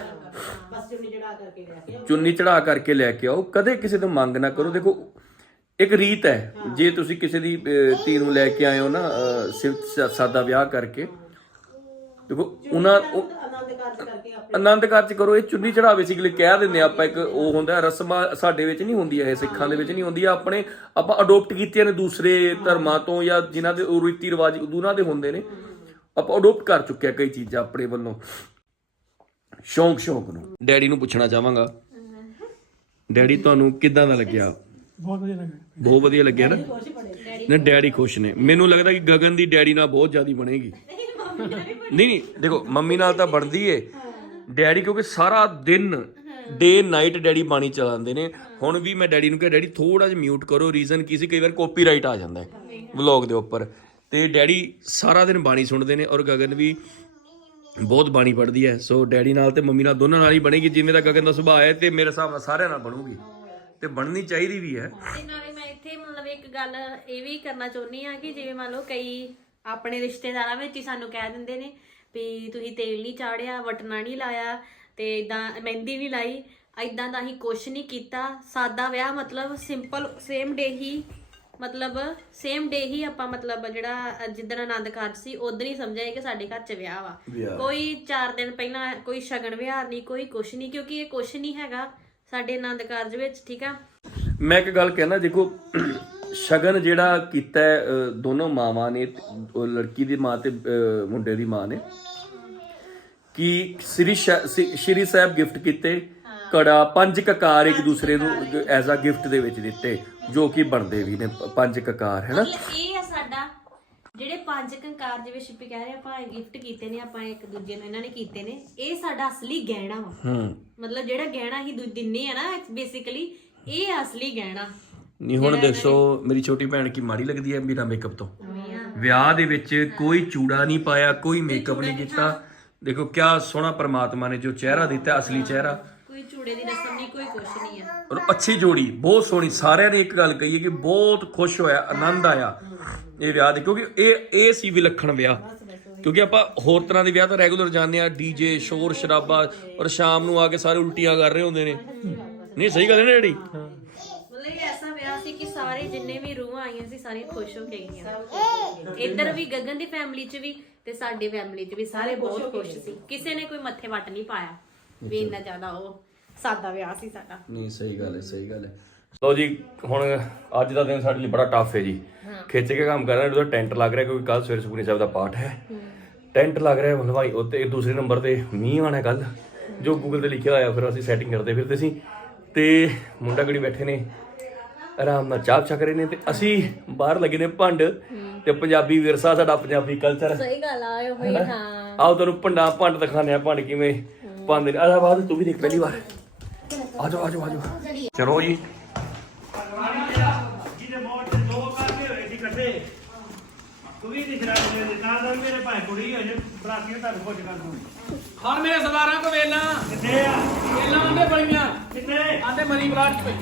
ਬਸ ਚੁੰਨੀ ਚੜਾ ਕਰਕੇ ਲੈ ਕੇ ਆਓ। ਚੁੰਨੀ ਚੜਾ ਕਰਕੇ ਲੈ ਕੇ ਆਓ। ਕਦੇ ਕਿਸੇ ਤੋਂ ਮੰਗ ਨਾ ਕਰੋ। ਦੇਖੋ ਇੱਕ ਰੀਤ ਹੈ ਜੇ ਤੁਸੀਂ ਕਿਸੇ ਦੀ ਧੀ ਨੂੰ ਲੈ ਕੇ ਆਏ ਹੋ ਨਾ ਅਹ, ਸਾਦਾ ਵਿਆਹ ਕਰਕੇ ਦੇਖੋ ਉਹਨਾਂ ਆਨੰਦ ਕਾਰਜ ਕਰੋ ਇਹ ਚੁੰਨੀ ਚੜਾ ਬੇਸਿਕਲੀ ਕਹਿ ਦਿੰਦੇ ਆ ਆਪਾਂ ਇੱਕ ਉਹ ਹੁੰਦਾ ਰਸਮਾਂ ਸਾਡੇ ਵਿੱਚ ਨਹੀਂ ਹੁੰਦੀ ਇਹ ਸਿੱਖਾਂ ਦੇ ਵਿੱਚ ਨਹੀਂ ਹੁੰਦੀ ਆਪਣੇ ਆਪਾਂ ਅਡਾਪਟ ਕੀਤੀਆਂ ਨੇ ਦੂਸਰੇ ਧਰਮਾਂ ਤੋਂ ਜਾਂ ਜਿਨ੍ਹਾਂ ਦੇ ਉਹ ਰੀਤੀ ਰਿਵਾਜ ਉਹਨਾਂ ਦੇ ਹੁੰਦੇ ਨੇ ਆਪਾਂ ਅਡਾਪਟ ਕਰ ਚੁੱਕੇ ਕਈ ਚੀਜ਼ਾਂ ਆਪਣੇ ਵੱਲੋਂ। ਸ਼ੌਂਕ ਸ਼ੌਂਕ ਨੂੰ। ਡੈਡੀ ਨੂੰ ਪੁੱਛਣਾ ਚਾਹਾਂਗਾ। ਡੈਡੀ ਤੁਹਾਨੂੰ ਕਿੱਦਾਂ ਦਾ ਲੱਗਿਆ? ਬਹੁਤ ਵਧੀਆ ਲੱਗਾ। ਬਹੁਤ ਵਧੀਆ ਲੱਗਿਆ ਨਾ? ਨਾ ਡੈਡੀ ਖੁਸ਼ ਨੇ। ਮੈਨੂੰ ਲੱਗਦਾ ਕਿ ਗਗਨ ਦੀ ਡੈਡੀ ਨਾਲ ਬਹੁਤ ਜ਼ਿਆਦੀ ਬਣੇਗੀ। ਨਹੀਂ ਨਹੀਂ ਦੇਖੋ ਮੰਮੀ ਨਾਲ ਤਾਂ ਬਣਦੀ ਏ। ਡੈਡੀ ਕਿਉਂਕਿ ਸਾਰਾ ਦਿਨ ਡੇ ਨਾਈਟ ਡੈਡੀ ਬਾਣੀ ਚਲਾਉਂਦੇ ਨੇ। ਹੁਣ ਵੀ ਮੈਂ ਡੈਡੀ ਨੂੰ ਕਿਹਾ ਡੈਡੀ ਥੋੜਾ ਜਿਹਾ ਮਿਊਟ ਕਰੋ। ਰੀਜ਼ਨ ਕੀ ਸੀ? ਕਈ ਵਾਰ ਕਾਪੀਰਾਈਟ ਆ ਜਾਂਦਾ ਹੈ ਵਲੌਗ ਦੇ ਉੱਪਰ। ਤੇ ਡੈਡੀ ਸਾਰਾ ਦਿਨ ਬਾਣੀ ਸੁਣਦੇ ਨੇ ਔਰ ਗਗਨ ਵੀ ਬਹੁਤ ਬਾਣੀ ਪੜ੍ਹਦੀ ਹੈ। ਸੋ ਡੈਡੀ ਨਾਲ ਤੇ ਮੰਮੀ ਨਾਲ ਦੋਨਾਂ ਨਾਲ ਹੀ ਬਣੇਗੀ। ਜਿਵੇਂ ਦਾ ਗਗਨ ਦਾ ਸੁਭਾਅ ਹੈ ਤੇ ਮੇਰੇ ਹਿਸਾਬ ਨਾਲ ਸਾਰਿਆਂ ਨਾਲ ਬਣੂਗੀ। ਤੇ ਬਣਨੀ ਚਾਹੀਦੀ ਵੀ ਹੈ। ਤੇ ਨਾਲੇ ਮੈਂ ਇੱਥੇ ਮਤਲਬ ਇੱਕ ਗੱਲ ਇਹ ਵੀ ਕਰਨਾ ਚਾਹੁੰਦੀ ਆ ਕਿ ਜਿਵੇਂ ਮੰਨ ਲਓ ਕਈ ਆਪਣੇ ਰਿਸ਼ਤੇਦਾਰਾਂ ਵਿੱਚ ਹੀ ਸਾਨੂੰ ਕਹਿ ਦਿੰਦੇ ਨੇ ਵੀ ਤੁਸੀਂ ਤੇਲ ਨਹੀਂ ਚਾੜਿਆ ਵਟਣਾ ਨਹੀਂ ਲਾਇਆ ਤੇ ਇਦਾਂ ਮਹਿੰਦੀ ਨਹੀਂ ਲਾਈ ਇਦਾਂ ਦਾ ਹੀ ਕੁਛ ਨਹੀਂ ਕੀਤਾ। ਸਾਦਾ ਵਿਆਹ ਮਤਲਬ ਸਿੰਪਲ ਸੇਮ ਡੇ ਹੀ ਮਤਲਬ ਸੇਮ ਡੇ ਹੀ ਆਪਾਂ ਮਤਲਬ ਜਿਹੜਾ ਜਿੱਦਣ ਆਨੰਦ ਕਾਰਜ ਸੀ ਉਦੋਂ ਹੀ ਸਮਝਿਆ ਕਿ ਸਾਡੇ ਘਰ 'ਚ ਵਿਆਹ ਵਾ। ਕੋਈ 4 ਦਿਨ ਪਹਿਲਾਂ ਕੋਈ ਸ਼ਗਨ ਵਿਹਾਰ ਨਹੀਂ ਕੋਈ ਕੁਛ ਨਹੀਂ ਕਿਉਂਕਿ ਇਹ ਕੁਛ ਨਹੀਂ ਹੈਗਾ। ਸਾਡੇ ਆਨੰਦ ਕਾਰਜ ਵਿੱਚ ਠੀਕ ਆ? ਮੈਂ ਇੱਕ ਗੱਲ ਕਹਿਣਾ ਦੇਖੋ ਸ਼ਗਨ ਜਿਹੜਾ ਕੀਤਾ ਹੈ, ਦੋਨੋਂ ਮਾਵਾਂ ਨੇ ਤੇ ਉਹ ਲੜਕੀ ਦੀ ਮਾਂ ਤੇ ਮੁੰਡੇ ਦੀ ਮਾਂ ਨੇ ਕਿ ਸ੍ਰੀ ਸ਼- ਸ- ਸ਼੍ਰੀ ਸਾਹਿਬ ਗਿਫਟ ਕੀਤੇ ਕੜਾ ਪੰਜ ਕਕਾਰ ਇੱਕ ਦੂਸਰੇ ਨੂੰ ਐਜ਼ ਅ ਗਿਫਟ ਦੇ ਵਿੱਚ ਦਿੱਤੇ ਜੋ ਕਿ ਬਣਦੇ ਵੀ ਨੇ ਪ- ਪੰਜ ਕਕਾਰ ਹੈ ਨਾ? ਮਤਲਬ ਇਹ ਆ ਜਿਹੜੇ ਪੰਜ ਕੰਕਾਰ ਜਿਵੇਂ ਸ਼ਿਪੀ ਕਹਿ ਰਹੇ ਆਪਾਂ ਗਿਫਟ ਕੀਤੇ ਨੇ ਆਪਾਂ ਇੱਕ ਦੂਜੇ ਨੂੰ ਇਹਨਾਂ ਨੇ ਕੀਤੇ ਨੇ ਇਹ ਸਾਡਾ ਅਸਲੀ ਗਹਿਣਾ ਵਾ। ਹੂੰ। ਮਤਲਬ ਜਿਹੜਾ ਗਹਿਣਾ ਹੀ ਦਿੰਨੇ ਆ ਨਾ ਬੇਸਿਕਲੀ ਇਹ ਅਸਲੀ ਗਹਿਣਾ। ਨਹੀਂ ਹੁਣ ਦੇਖੋ ਮੇਰੀ ਛੋਟੀ ਭੈਣ ਕੀ ਮਾੜੀ ਲੱਗਦੀ ਹੈ ਮੇਰਾ ਮੇਕਅਪ ਤੋਂ? ਵਿਆਹ ਦੇ ਵਿੱਚ ਕੋਈ ਚੂੜਾ ਨਹੀਂ ਪਾਇਆ ਕੋਈ ਮੇਕਅਪ ਨਹੀਂ ਕੀਤਾ। ਦੇਖੋ ਕਿਆ ਸੋਹਣਾ ਪ੍ਰਮਾਤਮਾ ਨੇ ਜੋ ਚਿਹਰਾ ਦਿੱਤਾ ਅਸਲੀ ਚਿਹਰਾ। ਕੋਈ ਚੂੜੇ ਦੀ ਰਸਮ ਨਹੀਂ ਕੋਈ ਕੁਛ ਨਹੀਂ ਆ। ਔਰ ਅੱਛੀ ਜੋੜੀ ਬਹੁਤ ਸੋਹਣੀ। ਸਾਰਿਆਂ ਨੇ ਇੱਕ ਗੱਲ ਕਹੀ ਹੈ ਕਿ ਬਹੁਤ ਖੁਸ਼ ਹੋਇਆ ਆਨੰਦ ਆਇਆ। ਇਹ ਵਿਆਹ ਦੇ ਕਿਉਂਕਿ ਇਹ ਇਹ ਸੀ ਵਿਲੱਖਣ ਵਿਆਹ। ਕਿਉਂਕਿ ਆਪਾਂ ਹੋਰ ਤਰ੍ਹਾਂ ਦੇ ਵਿਆਹ ਤਾਂ ਰੈਗੂਲਰ ਜਾਂਦੇ ਆ ਡੀਜੇ ਸ਼ੋਰ ਸ਼ਰਾਬਾ ਔਰ ਸ਼ਾਮ ਨੂੰ ਆ ਕੇ ਸਾਰੇ ਉਲਟੀਆਂ ਕਰ ਰਹੇ ਹੁੰਦੇ ਨੇ। ਨਹੀਂ ਸਹੀ ਗੱਲ ਹੈ ਨਾ ਡੈਡੀ ਮਤਲਬ ਇਹ ਐਸਾ ਵਿਆਹ ਸੀ ਕਿ ਸਾਰੇ ਜਿੰਨੇ ਵੀ ਰੂਹਾਂ ਆਈਆਂ ਸੀ ਸਾਰੀਆਂ ਖੁਸ਼ ਹੋ ਕੇ ਗਈਆਂ। ਇੱਧਰ ਵੀ ਗਗਨ ਦੀ ਫੈਮਿਲੀ 'ਚ ਵੀ ਤੇ ਸਾਡੀ ਫੈਮਿਲੀ 'ਚ ਵੀ ਸਾਰੇ ਬਹੁਤ ਖੁਸ਼ ਸੀ। ਕਿਸੇ ਨੇ ਕੋਈ ਮੱਥੇ ਵੱਟ ਨਹੀਂ ਪਾਇਆ ਵੀ ਇੰਨਾ ਜ਼ਿਆਦਾ ਉਹ ਸਾਦਾ ਵਿਆਹ ਸੀ ਸਾਡਾ। ਨਹੀਂ ਸਹੀ ਗੱਲ ਹੈ ਸਹੀ ਗੱਲ ਹੈ। ਲੋ ਜੀ ਹੁਣ ਅੱਜ ਦਾ ਦਿਨ ਸਾਡੇ ਲਈ ਬੜਾ ਟਫ ਹੈ ਜੀ। ਖਿੱਚ ਕੇ ਕੰਮ ਕਰ ਰਹੇ ਉਹਦਾ ਟੈਂਟ ਲੱਗ ਰਿਹਾ ਕਿਉਂਕਿ ਕੱਲ ਸਵੇਰੇ ਸੁਖਨੀ ਸਾਹਿਬ ਦਾ ਪਾਠ ਹੈ। ਟੈਂਟ ਲੱਗ ਰਿਹਾ ਹਲਵਾਈ ਉੱਤੇ ਦੂਸਰੇ ਨੰਬਰ ਤੇ ਮੀਂਹ ਆਣਾ ਕੱਲ ਜੋ ਗੂਗਲ ਤੇ ਲਿਖਿਆ ਹੋਇਆ ਫਿਰ ਅਸੀਂ ਸੈਟਿੰਗ ਕਰਦੇ ਫਿਰਦੇ ਸੀ। ਤੇ ਮੁੰਡਾ ਗੜੀ ਬੈਠੇ ਨੇ ਆਰਾਮ ਨਾਲ ਚਾਹ ਛਕ ਰਹੇ ਨੇ ਤੇ ਅਸੀਂ ਬਾਹਰ ਲੱਗੇ ਨੇ ਭੰਡ ਤੇ ਪੰਜਾਬੀ ਵਿਰਸਾ ਸਾਡਾ ਪੰਜਾਬੀ ਕਲਚਰ ਸਹੀ ਗੱਲ ਆ ਹੋਈ ਹਾਂ ਆਓ ਤੁਹਾਨੂੰ ਭੰਡਾ ਭੰਡ ਦਿਖਾਣੇ ਆ ਭੰਡ ਕਿਵੇਂ ਪਾਉਂਦੇ ਨੇ। ਆਹ ਬਾਅਦ ਤੂੰ ਵੀ ਦੇਖ ਪਹਿਲੀ ਵਾਰ। ਆ ਜਾਓ ਆ ਜਾਓ ਆ ਜਾਓ। ਚਲੋ ਜੀ। ਦੇ ਤਾਂ ਮੇਰੇ ਭਾਈ ਕੁੜੀ ਹੋ ਜੇ ਬਰਾਤੀਆਂ ਤੁਹਾਨੂੰ ਕੁਝ ਕਰ ਦੂੰ ਹੁਣ। ਮੇਰੇ ਸਰਦਾਰਾਂ ਕੋ ਵੇਲਾ ਕਿੱਥੇ ਆ? ਵੇਲਾ ਆਂਦੇ ਬੜੀਆਂ। ਕਿੱਥੇ? ਆਂਦੇ ਮਰੀ ਬਰਾਤ ਪਈ।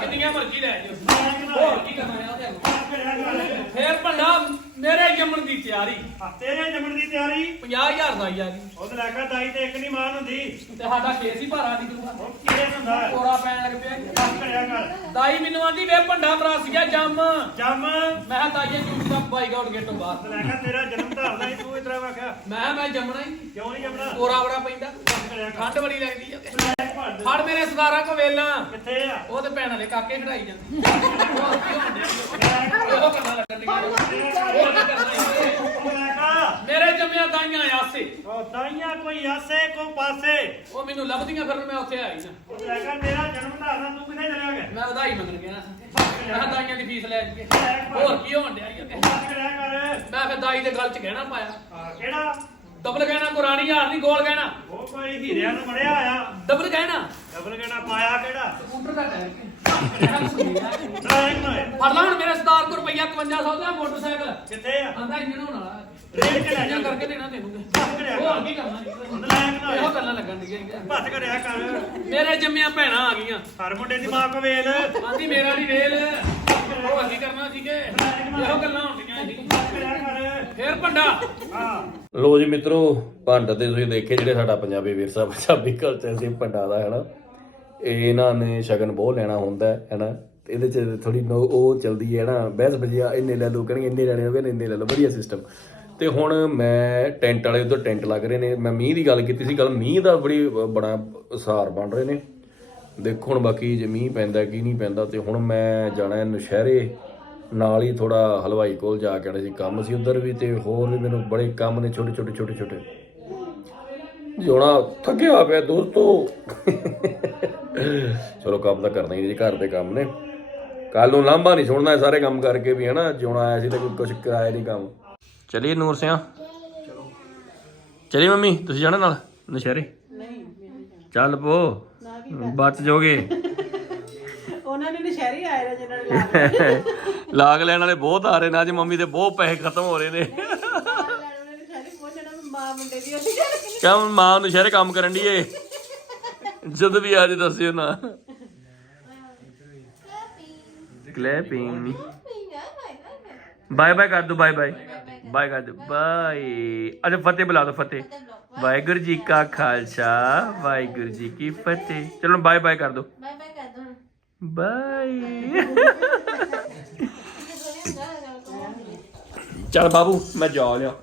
ਕਿੰਨੀਆਂ ਮਰਜ਼ੀ ਲੈ ਜਾਓ ਹੋਰ ਕੀ ਕਰਨਾ ਆ ਤੇ ਫੇਰ ਭੰਡਾ। ਮੇਰੇ ਜੰਮਣ ਦੀ ਤਿਆਰੀ। ਤੇਰੇ ਜੰਮਣ ਦੀ ਤਿਆਰੀ। 50000 ਦਾ ਜੀ। ਉਹਦੇ ਲੱਗਾ ਦਾਈ ਤੇ ਇੱਕ ਨਹੀਂ ਮਾਨ ਹੁੰਦੀ। ਤੇ ਸਾਡਾ ਕੇਸ ਹੀ ਭਾਰਾ ਨਿਕਲੂਗਾ ਉਹ ਕਿਹੜੇ ਹੁੰਦਾ ਕੋਰਾ ਪੈਣ ਲੱਗ ਪਿਆ ਬਸ ਕਰਿਆ ਕਰ। ਦਾਈ ਮੈਨੂੰ ਆਂਦੀ ਵੇ ਭੰਡਾ ਬਰਾਸ ਗਿਆ ਜੰਮ। ਮੈਂ ਜੰਮ ਕਿਹਾ ਤਾਈਏ ਜੂਸ ਦਾ ਬਾਈ ਗਾਉਟ ਗੇਟੋਂ ਬਾਹਰ। ਲੱਗਾ ਤੇਰਾ ਜਨਮ ਧਾਰਦਾ ਹੀ ਤੂੰ ਇਤਰਾ ਵਾਖਿਆ ਮੈਂ ਕਿਹਾ। ਮੈਂ ਜੰਮਣਾ ਹੀ ਨਹੀਂ। ਕਿਉਂ ਨਹੀਂ ਜੰਮਣਾ? ਕੋਰਾ ਬੜਾ ਪੈਂਦਾ। ਬਸ ਕਰਿਆ ਕਰ। ਠੰਡ ਬੜੀ ਲੱਗਦੀ ਆ। ਫੜ ਮੇਰੇ ਸਰਦਾਰਾਂ ਕੋ ਵੇਲਾ। ਕਿੱਥੇ ਆ? ਉਹ ਤੇ ਭੈਣਾਂ ਦੇ ਕਾਕੇ ਖੜਾਈ ਜਾਂਦੇ। ਉਹ ਕੰਨਾਂ ਲੱਗਣ ਦੀ ਕਰਨਾ ਮੇਰੇ ਜੰਮਿਆ ਦਾਈਆਂ ਆਸੇ। ਉਹ ਦਾਈਆਂ ਕੋਈ ਆਸੇ ਕੋ ਪਾਸੇ। ਉਹ ਮੈਨੂੰ ਲੱਭਦੀਆਂ ਫਿਰ ਮੈਂ ਉੱਥੇ ਆਈ ਨਾ ਉਹ ਲੱਗਾ ਤੇਰਾ ਜਨਮ ਧਾਰਦਾ ਤੂੰ ਕਿੱਥੇ ਚਲਿਆ ਗਿਆ? ਮੈਂ ਵਧਾਈ ਮੰਗਣ ਗਿਆ। ਮੈਂ ਕਿਹਾ ਦਾਈਆਂ ਦੀ ਫੀਸ ਲੈ ਕੇ। ਹੋਰ ਕੀ ਹੋਣ ਡਿਆ ਈ ਅੱਗੇ? ਮੈਂ ਫਿਰ ਦਾਈ ਦੇ ਗਲ 'ਚ ਗਹਿਣਾ ਪਾਇਆ। ਹਾਂ, ਕਿਹੜਾ? ਡਬਲ ਗਹਿਣਾ ਕੁਰਾਨੀ ਯਾਰ ਨਹੀਂ ਗੋਲ ਗਹਿਣਾ ਉਹ ਕੋਈ ਹੀਰਿਆਂ ਨੂੰ ਮੜਿਆ ਆਇਆ। ਡਬਲ ਗਹਿਣਾ ਡਬਲ ਕਹਿਣਾ ਪਾਇਆ ਕਿਹੜਾ? ਸਕੂਟਰ ਦਾ ਟਾਇਰ ਡਰਾਈਵ ਨਾ। ਫੜ ਲਾ ਹੁਣ ਮੇਰੇ ਸਰਦਾਰ ਕੋ ਰੁਪਈਆ 5500 ਦਾ ਮੋਟਰਸਾਈਕਲ। ਕਿੱਥੇ ਆ? ਆਂਦਾ ਇੰਜਨ ਹੋਣ ਵਾਲਾ। ਚ ਲੈ ਜਾ ਕਰਕੇ ਦੇਣਾ ਤੈਨੂੰ। ਹੋਰ ਕੀ ਕਰਨਾ ਇਹੋ। ਗੱਲਾਂ ਲੱਗਣ ਡੀਆਂ ਭੱਤ ਕਰਿਆ ਕਰ। ਮੇਰੇ ਜੰਮਿਆ ਭੈਣਾਂ ਆ ਗਈਆਂ। ਹਰ ਮੁੰਡੇ ਦੀ ਮਾਂ ਕੋ ਵੇਲ ਆਂਦੀ ਮੇਰਾ ਨਹੀਂ ਵੇਲ। ਹੋਰ ਕੀ ਕਰਨਾ ਸੀਗੇ ਇਹੋ ਗੱਲਾਂ ਹੁੰਦੀਆਂ ਫੇਰ ਭੰਡਾ। ਲੋ ਜੀ ਮਿੱਤਰੋ, ਭੰਡ ਤੇ ਤੁਸੀਂ ਦੇਖੇ ਜਿਹੜੇ ਸਾਡਾ ਪੰਜਾਬੀ ਵਿਰਸਾ ਪੰਜਾਬੀ ਕਲਚਰ ਸੀ, ਭੰਡਾ ਦਾ, ਹੈਨਾ? ਇਹ ਇਹਨਾਂ ਨੇ ਸ਼ਗਨ ਬਹੁਤ ਲੈਣਾ ਹੁੰਦਾ ਹੈ ਹੈਨਾ? ਇਹਦੇ ਚ ਥੋੜੀ ਉਹ ਚਲਦੀ ਹੈ ਨਾ ਬਹਿਸ ਬਜਿਆ ਇੰਨੇ ਲੈ ਲਓ ਕਰਨਗੇ ਇੰਨੇ ਲੈਣੇ ਹੋਵੇ ਇੰਨੇ ਲੈ ਲਓ, ਵਧੀਆ ਸਿਸਟਮ ਤੇ ਹੁਣ ਮੈਂ ਟੈਂਟ ਵਾਲੇ ਉਧਰ ਟੈਂਟ ਲੱਗ ਰਹੇ ਨੇ। ਮੈਂ ਮੀਂਹ ਦੀ ਗੱਲ ਕੀਤੀ ਸੀ ਕੱਲ ਮੀਂਹ ਦਾ ਬੜੀ ਬੜਾ ਅਸਾਰ ਬਣ ਰਹੇ ਨੇ। ਦੇਖੋ ਹੁਣ ਬਾਕੀ ਜੇ ਮੀਂਹ ਪੈਂਦਾ ਕੀ ਨਹੀਂ ਪੈਂਦਾ, ਤੇ ਹੁਣ ਮੈਂ ਜਾਣਾ ਹੈ ਨਸ਼ਹਿਰੇ। ਨਾਲ ਹੀ ਥੋੜਾ ਹਲਵਾਈ ਕੋਲ ਜਾ ਕੇ ਆਣਾ ਸੀ ਕੰਮ ਸੀ ਉਧਰ ਵੀ ਤੇ ਹੋਰ ਵੀ ਮੈਨੂੰ ਬੜੇ ਕੰਮ ਨੇ ਛੋਟੇ ਛੋਟੇ ਛੋਟੇ ਛੋਟੇ। ਜੋਣਾ ਥੱਕਿਆ ਪਿਆ ਦੋਸਤੋ। ਚਲੋ ਕੰਮ ਤਾਂ ਕਰਨਾ ਹੀ ਜੀ ਘਰ ਦੇ ਕੰਮ ਨੇ। ਕੱਲ ਨੂੰ ਲਾਂਭਾ ਨਹੀਂ ਸੁਣਨਾ ਇਹ ਸਾਰੇ ਕੰਮ ਕਰਕੇ ਵੀ ਹਨਾ? ਜਿਉਣਾ ਆਇਆ ਸੀ ਤੇ ਕੋਈ ਕੁਝ ਕਰਾਇਆ ਨਹੀਂ ਕੰਮ। ਚਲਿਏ ਨੂਰ ਸਿਆ। ਚਲੋ। ਚਲਿਏ ਮੰਮੀ ਤੁਸੀਂ ਜਾਣਾ ਨਾਲ? ਨਸ਼ਹਿਰੇ? ਨਹੀਂ ਚੱਲ ਪੋ। ਬਚ ਜਾਓਗੇ ਉਹਨਾਂ ਨੇ ਨਸ਼ਹਿਰੀ ਆਏ ਨੇ ਜਿਹਨਾਂ ਨੇ ਲਾਗ ਲੈਣ ਵਾਲੇ ਬਹੁਤ ਆ ਰਹੇ ਨੇ ਅੱਜ ਮੰਮੀ ਦੇ ਬਹੁਤ ਪੈਸੇ ਖਤਮ ਹੋ ਰਹੇ ਨੇ। ਉਹਨਾਂ ਨੇ ਨਸ਼ਹਿਰੀ ਪਹੁੰਚਣਾ ਵੀ ਮਾਂ ਮੁੰਡੇ ਦੀ ਉਹਦੀ ਗੱਲ ਕਿ ਕਿਉਂ ਮਾਂ ਨੂੰ ਸ਼ਹਿਰੇ ਕੰਮ ਕਰਨ ਦੀ ਏ? ਜਦ ਵੀ ਆ ਜੇ ਦੱਸਿਓ ਨਾ। ਕਲੈਪਿੰਗ ਬਾਏ ਬਾਏ ਕਰ ਦੋ ਬਾਏ ਬਾਏ ਬਾਏ ਕਰ ਦੋ ਬਾਏ ਅਰੇ ਫਤਿਹ ਬੁਲਾ ਦੋ ਫਤਿਹ। ਵਾਹਿਗੁਰੂ ਜੀ ਕਾ ਖਾਲਸਾ ਵਾਹਿਗੁਰੂ ਜੀ ਕੀ ਫਤਿਹ। ਚਲੋ ਬਾਏ ਬਾਏ ਕਰ ਦੋ। Bye bye. ਚੱਲ ਬਾਬੂ ਮੈਂ ਜਾ ਰਿਹਾ।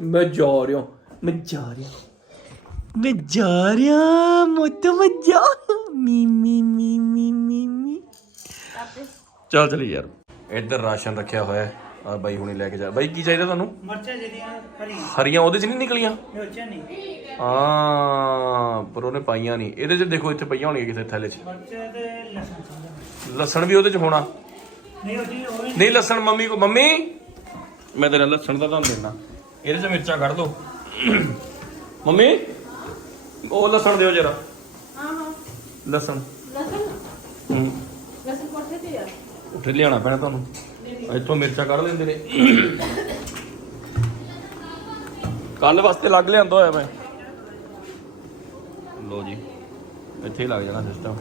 ਮੈਂ ਜਾ ਰਿਹਾ। ਮੈਂ ਜਾ ਰਿਹਾ। ਮੈਂ ਜਾ ਰਿਹਾ ਮੁੱਤ ਮੈਂ ਜਾ। ਮੀ ਮੀ ਮੀ ਮੀ ਮੀ ਚੱਲ ਚਲੀ ਯਾਰ। ਇੱਧਰ ਰਾਸ਼ਨ ਰੱਖਿਆ ਹੋਇਆ ਹੈ। ਆ ਬਾਈ ਹੁਣੇ ਲੈ ਕੇ ਜਾ। ਬਾਈ ਕੀ ਚਾਹੀਦਾ ਤੁਹਾਨੂੰ? ਮਰਚਾਂ ਜਿਹੜੀਆਂ ਹਰੀਆਂ। ਹਰੀਆਂ ਉਹਦੇ ਚ ਨਹੀਂ ਨਿਕਲੀਆਂ? ਮਿਰਚਾਂ ਨਹੀਂ। ਹਾਂ ਪਰ ਉਹਨੇ ਪਾਈਆਂ ਨਹੀਂ। ਇਹਦੇ ਚ ਦੇਖੋ ਇੱਥੇ ਪਈਆਂ ਹੋਣਗੀਆਂ ਕਿਸੇ ਥੈਲੇ 'ਚ। ਮਰਚਾਂ ਤੇ ਲਸਣ ਲਸਣ ਵੀ ਉਹਦੇ ਚ ਹੋਣਾ। ਨਹੀਂ ਉਹਦੀ ਉਹ ਵੀ ਨਹੀਂ ਲਸਣ ਮੰਮੀ ਕੋ ਮੰਮੀ! ਮੈਂ ਤੇਰਾ ਲਸਣ ਦਾ ਤੁਹਾਨੂੰ ਦੇਣਾ ਇਹਦੇ ਚ ਮਿਰਚਾਂ ਕੱਢ ਦੋ। ਮੰਮੀ ਉਹ ਲਸਣ ਦਿਓ ਜਰਾ। ਹਾਂ ਹਾਂ। ਲਸਣ। ਲਸਣ? ਹੂੰ। ਲਸਣ ਕੋਠੇ ਤੇ ਆ। ਉੱਥੇ ਲਿਆਣਾ ਪੈਣਾ ਤੁਹਾਨੂੰ। ਇੱਥੋਂ ਮਿਰਚਾਂ ਕੱਢ ਲੈਂਦੇ ਨੇ। ਕੱਲ ਵਾਸਤੇ ਲੱਗ ਲਿਆਂਦਾ ਹੋਇਆ ਮੈਂ। ਲੋ ਜੀ, ਇੱਥੇ ਹੀ ਲੱਗ ਜਾਣਾ ਸਿਸਟਮ